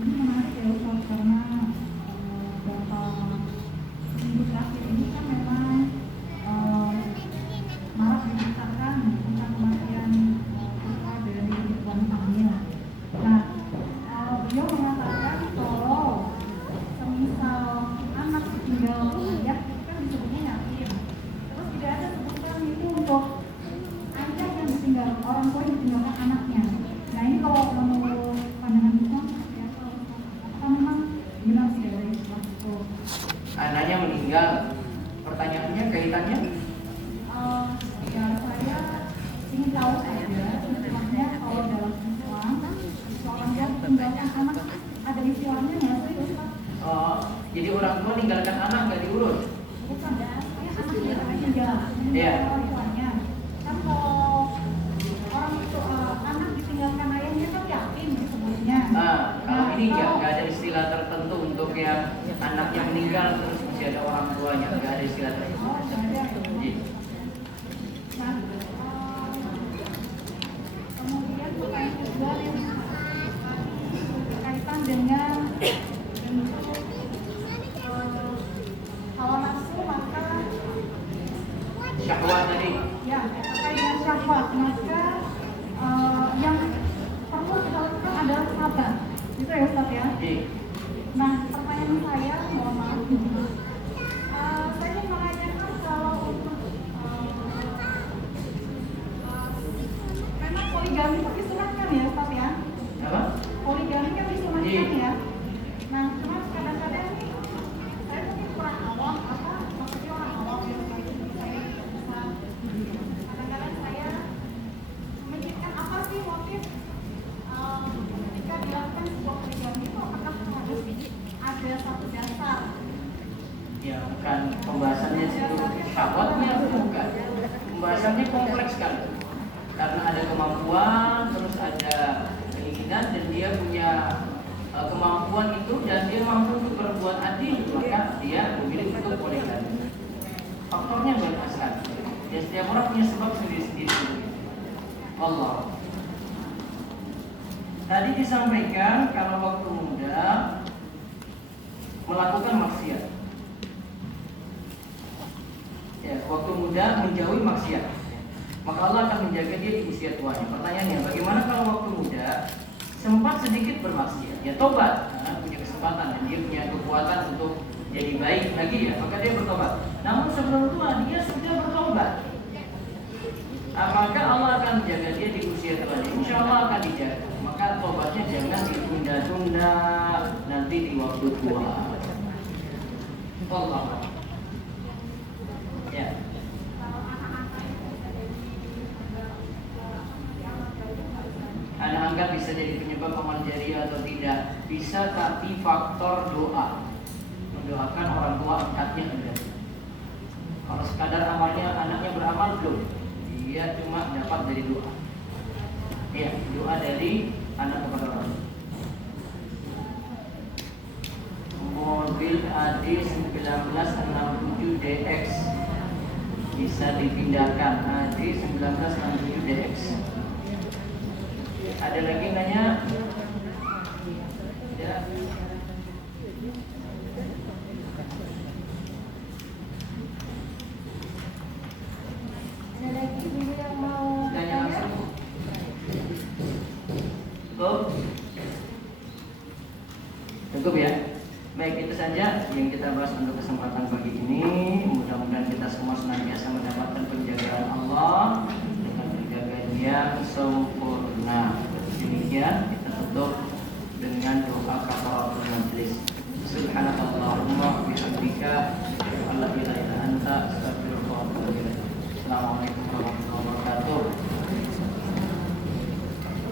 ini menarik ya Ustaz, karena beberapa minggu terakhir ini kan memang marak diberitakan tentang kematian putra dari Ridwan Kamil. Nah, beliau mengatakan kalau semisal anak ditinggal ayah kan disebutnya yatim. Terus tidak ada sebutan itu untuk ayah yang ditinggal, orang tua yang ditinggalkan anaknya. Nah ini kalau menurut pandangan Islam ya, apa memang benar sih dari Islam itu? Anaknya meninggal. Pertanyaannya kaitannya? Ya saya ingin tahu saja istilahnya kalau dalam Islam seorang yang ditinggalkan anak ada istilahnya nggak sih Ustaz? Oh, jadi orang tua meninggalkan anak nggak diurus? Bukan ya, anaknya meninggal, Iya. orang tuanya. Kan kalau orang itu anak ditinggalkan ayahnya kan yatim disebutnya. Kalau ini nggak ada istilah tertentu untuk yang anaknya meninggal terus masih ada orang tuanya, nggak ada istilah tertentu. Oh, nggak ada. Jadi, Nah, kemudian pertanyaan kedua yang berkaitan dengan kalau nafsu maka syahwat tadi. ya terkait dengan syahwat maka yang perlu kita lakukan adalah sabar. Itu ya Ustaz ya. Jadi, Nah, pertanyaan saya, mohon maaf, saya ingin menanyakan kalau untuk memang poligami itu disunahkan ya Ustaz ya? apa? Poligami kan disunahkan Iya. ya? Nah, cuma kadang-kadang nih, saya mungkin kurang awam, maksudnya orang awam yang saya bisa. Kadang-kadang saya memikirkan apa sih motif ketika dilakukan sebuah poligami itu apakah harus ada satu dasar? Ya, bukan pembahasannya situ syahwatnya, bukan. Pembahasannya kompleks sekali. Karena ada kemampuan, terus ada keinginan, dan dia punya kemampuan itu, dan dia mampu untuk berbuat adil, maka dia memilih untuk poligami. Faktornya banyak sekali. Ya, setiap orang punya sebab sendiri-sendiri. Allah. Tadi disampaikan kalau waktu muda melakukan maksiat. Ya, waktu muda menjauhi maksiat, maka Allah akan menjaga dia di usia tuanya. Pertanyaannya, bagaimana kalau waktu muda sempat sedikit bermaksiat? Ya tobat, punya kesempatan dan dia punya kekuatan untuk jadi baik lagi ya, maka dia bertobat. Namun sebelum tua dia sudah bertobat, maka Allah akan menjaga dia di usia tuanya. Insya Allah akan dijaga. Maka tobatnya jangan ditunda-tunda nanti di waktu tua. Allah. Ya. Anak angkat bisa jadi penyebab amal jariah atau tidak? Bisa, tapi faktor doa. Mendoakan orang tua angkatnya enggak. Kalau sekadar amalnya anaknya beramal belum, dia cuma dapat dari doa. Ya, doa dari anak kepada orang. Mobil AD 1967 DX bisa dipindahkan. AD 1967 DX. Ada lagi nanya? Ya. Ada lagi dulu yang mau Tanya tanya? langsung. Cukup? Cukup ya? Baik, itu saja yang kita bahas untuk kesempatan pagi ini. Mudah-mudahan kita semua senantiasa mendapatkan penjagaan Allah dengan penjagaan yang sempurna. Demikian kita tutup dengan doa kafaratul majlis. Subhanallahumma bihamdika